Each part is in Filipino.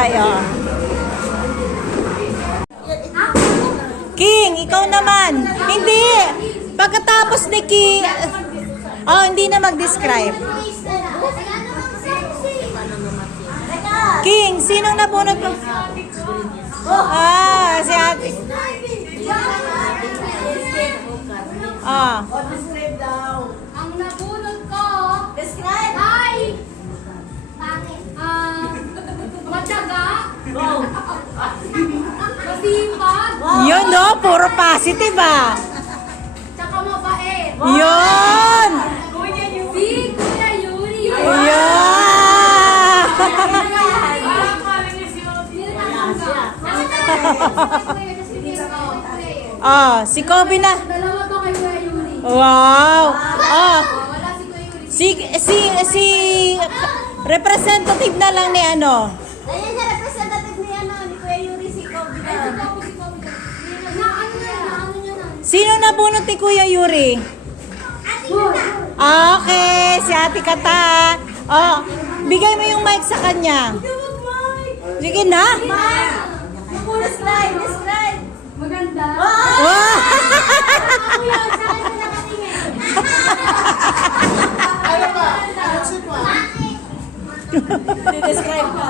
tayo. King, ikaw naman. Hindi. Pagkatapos ni King, oh, hindi na mag-describe. King, sinong nabunot mo? Ah, si ate. Ah. Ang nabunod ko, describe. Ay! Matyaga. Masipag. Yun, no? Puro positive, ah. Tsaka mabait. Yun! Si Kuya Yuri. Yeah! Ah, si Kobe na. Dalawa to kay Kuya Yuri. Wow! Ah, Wala si Kuya Yuri. si representative na lang ni ano. Ayan siya, representative ni Kuya Yuri, si Kobe. Na ano niya na. Sino nabunot ni Kuya Yuri? Ah, okay, si Ate Kata. Oh, bigay mo yung mic sa kanya. Sige na. Describe, describe. Maganda. Wow! Kuya, sa akin na nakatingin. Describe ka.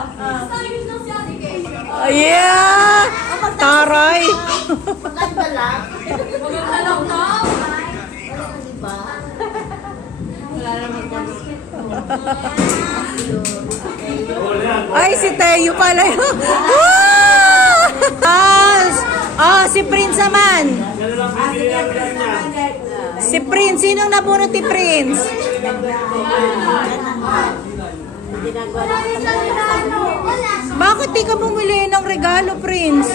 Yeah! Taray! Maganda lang. Maganda lang daw. Diba? Ay, si Teo pala yun. Si Prince naman. Si Prince. Sinong nabunot ni Prince? Bakit di ka bumili ng regalo, Prince?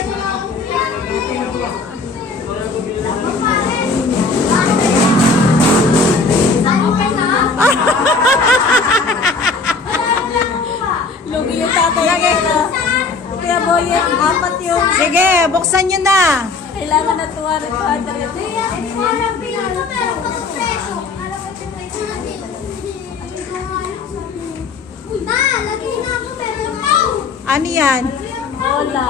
Lugi yung tatay ko. Kuya Boy, apat yung Sige, buksan nyo na. kailangan na 200. Na, lagay na ako pero Ano yan? Hola.